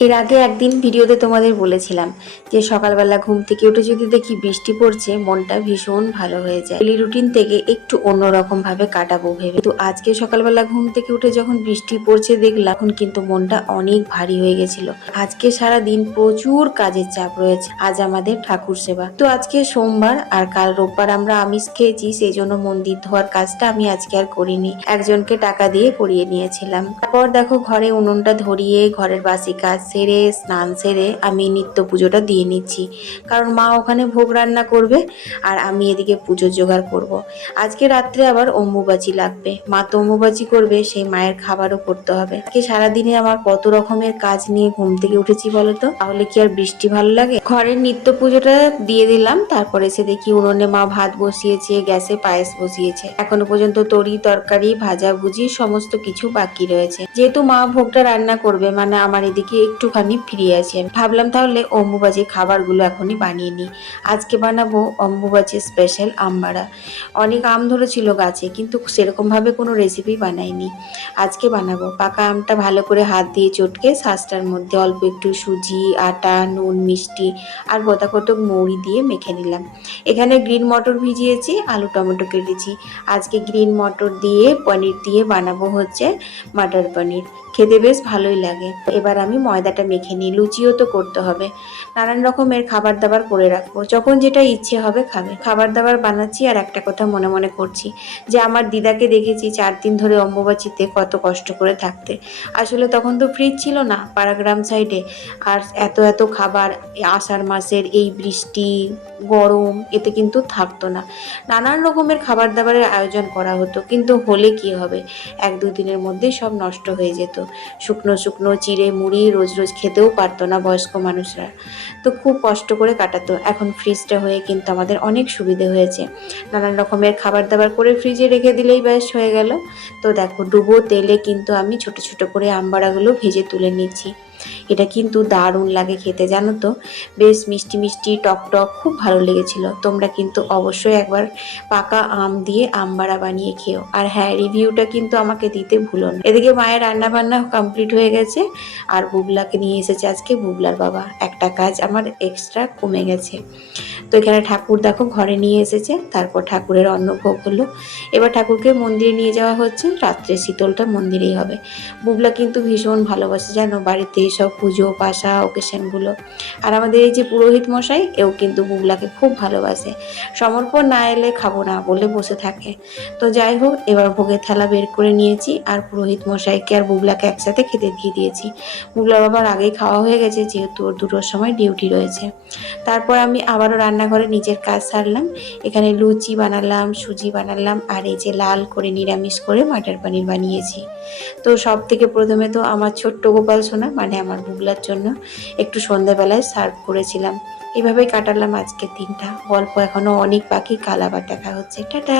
এর আগে একদিন ভিডিওতে তোমাদের বলেছিলাম যে সকালবেলা ঘুম থেকে উঠে যদি দেখি বৃষ্টি পড়ছে মনটা ভীষণ ভালো হয়ে যায়। ডেইলি রুটিন থেকে একটু অন্যরকম ভাবে কাটাবো ভেবে, তো আজকে সকালবেলা ঘুম থেকে উঠে যখন বৃষ্টি পড়ছে দেখলাম, তখন কিন্তু মনটা অনেক ভারী হয়ে গেছিল। আজকে সারা দিন প্রচুর কাজের চাপ রয়েছে। আজ আমাদের ঠাকুর সেবা, তো আজকে সোমবার আর কাল রোববার আমরা আমিষ খেয়েছি, সেই জন্য মন্দির ধোয়ার কাজটা আমি আজকে আর করিনি, একজনকে টাকা দিয়ে করিয়ে নিয়েছিলাম। তারপর দেখো ঘরে উনুনটা ধরিয়ে ঘরের বাসি কাজ সেরে স্নান সেরে আমি নিত্য পুজোটা দিয়ে নিচ্ছি, কারণ মা ওখানে ভোগ রান্না করবে আর আমি এদিকে পুজোর জোগাড় করব। আজকে রাত্রে আবার অম্বুবাচি লাগবে, মা তো অম্বুবাচি করবে, সেই মায়ের খাবারও করতে হবে। আজকে সারাদিনে আমার কত রকমের কাজ নিয়ে ঘুম থেকে উঠেছি বলতো, তাহলে কি আর বৃষ্টি ভালো লাগে? ঘরের নিত্য পুজোটা দিয়ে দিলাম, তারপরে এসে দেখি উনুনে মা ভাত বসিয়েছে, গ্যাসে পায়েস বসিয়েছে। এখনো পর্যন্ত তরি তরকারি ভাজা ভুজি সমস্ত কিছু বাকি রয়েছে। যেহেতু মা ভোগটা রান্না করবে, মানে আমার এদিকে একটুখানি ফ্রি আছি। আমি ভাবলাম তাহলে অম্বুবাচি খাবারগুলো এখনই বানিয়ে নিই। আজকে বানাবো অম্বুবাচি স্পেশাল আমবাড়া। অনেক আম ধরেছিল গাছে, কিন্তু সেরকম ভাবে কোনো রেসিপি বানাইনি। আজকে বানাবো। পাকা আমটা ভালো করে হাত দিয়ে চটকে শাঁসটার মধ্যে অল্প একটু সুজি, আটা, নুন, মিষ্টি আর গোটা কতক মৌরি দিয়ে মেখে নিলাম। এখানে গ্রিন মটর ভিজিয়েছি, আলু টমেটো কেটেছি। আজকে গ্রিন মটর দিয়ে পনির দিয়ে বানাবো হচ্ছে মটর পনির। খেতে বেশ ভালোই লাগে। এবার আমি ময়দাটা মেখে নিই, লুচিও তো করতে হবে। নানান রকমের খাবার দাবার করে রাখবো, যখন যেটা ইচ্ছে হবে খাবে। খাবার দাবার বানাচ্ছি আর একটা কথা মনে মনে করছি যে আমার দিদাকে দেখেছি 4 দিন ধরে অম্বুবাচিতে কত কষ্ট করে থাকতে। আসলে তখন তো ফ্রিজ ছিল না পাড়াগ্রাম সাইডে, আর এত এত খাবার আষাঢ় মাসের এই বৃষ্টি গরম এতে কিন্তু থাকতো না। নানান রকমের খাবার দাবারের আয়োজন করা হতো, কিন্তু হলে কি হবে, 1-2 দিনের মধ্যেই সব নষ্ট হয়ে যেত। শুকনো শুকনো চিড়ে মুড়ি রোজ রোজ খেতেও পারতো না বয়স্ক মানুষরা, তো খুব কষ্ট করে কাটাতো। এখন ফ্রিজটা হয়ে কিন্তু আমাদের অনেক সুবিধে হয়েছে। নানান রকমের খাবার দাবার করে ফ্রিজে রেখে দিলেই ব্যাস হয়ে গেল। তো দেখো ডুবো তেলে কিন্তু আমি ছোট ছোট করে আমবাড়াগুলো ভেজে তুলে নিচ্ছি। এটা কিন্তু দারুণ লাগে খেতে, জানো তো, বেশ মিষ্টি মিষ্টি টক টক, খুব ভালো লেগেছিল। তোমরা কিন্তু অবশ্যই একবার পাকা আম দিয়ে আমবাড়া বানিয়ে খেও। আর হ্যাঁ, রিভিউটা কিন্তু আমাকে দিতে ভুলো না। এদিকে মায়ের রান্না বান্না কমপ্লিট হয়ে গেছে, আর বুবলাকে নিয়ে এসেছে আজকে বুবলার বাবা। একটা কাজ আমার এক্সট্রা কমে গেছে। তো এখানে ঠাকুর দেখো ঘরে নিয়ে এসেছে, তারপর ঠাকুরের অন্নভোগ হলো। এবার ঠাকুরকে মন্দিরে নিয়ে যাওয়া হচ্ছে, রাত্রে শীতলটা মন্দিরেই হবে। বুবলা কিন্তু ভীষণ ভালোবাসে জানো বাড়িতে সব পুজো পাশা ওকেশনগুলো। আর আমাদের এই যে পুরোহিত মশাই, এও কিন্তু বুবলাকে খুব ভালোবাসে। সমর্পণ না এলে খাবো না বলে বসে থাকে। তো যাই হোক, এবার ভোগের থালা বের করে নিয়েছি, আর পুরোহিত মশাইকে আর বুবলাকে একসাথে খেতে দিয়ে দিয়েছি। বুবলার বাবার আগেই খাওয়া হয়ে গেছে, যেহেতু ওর 2টোর সময় ডিউটি রয়েছে। তারপর আমি আবারও রান্নাঘরে নিজের কাজ সারলাম। এখানে লুচি বানালাম, সুজি বানালাম, আর এই যে লাল করে নিরামিষ করে মটর পনির বানিয়েছি। তো সব থেকে প্রথমে তো আমার ছোট্ট গোপাল সোনা, মানে আমার বুবলার জন্য একটু সন্ধ্যাবেলায় সার্ভ করেছিলাম। এভাবেই কাটালাম আজকের দিনটা। গল্প এখনো অনেক বাকি, কাল আবার দেখা হচ্ছে। টাটা।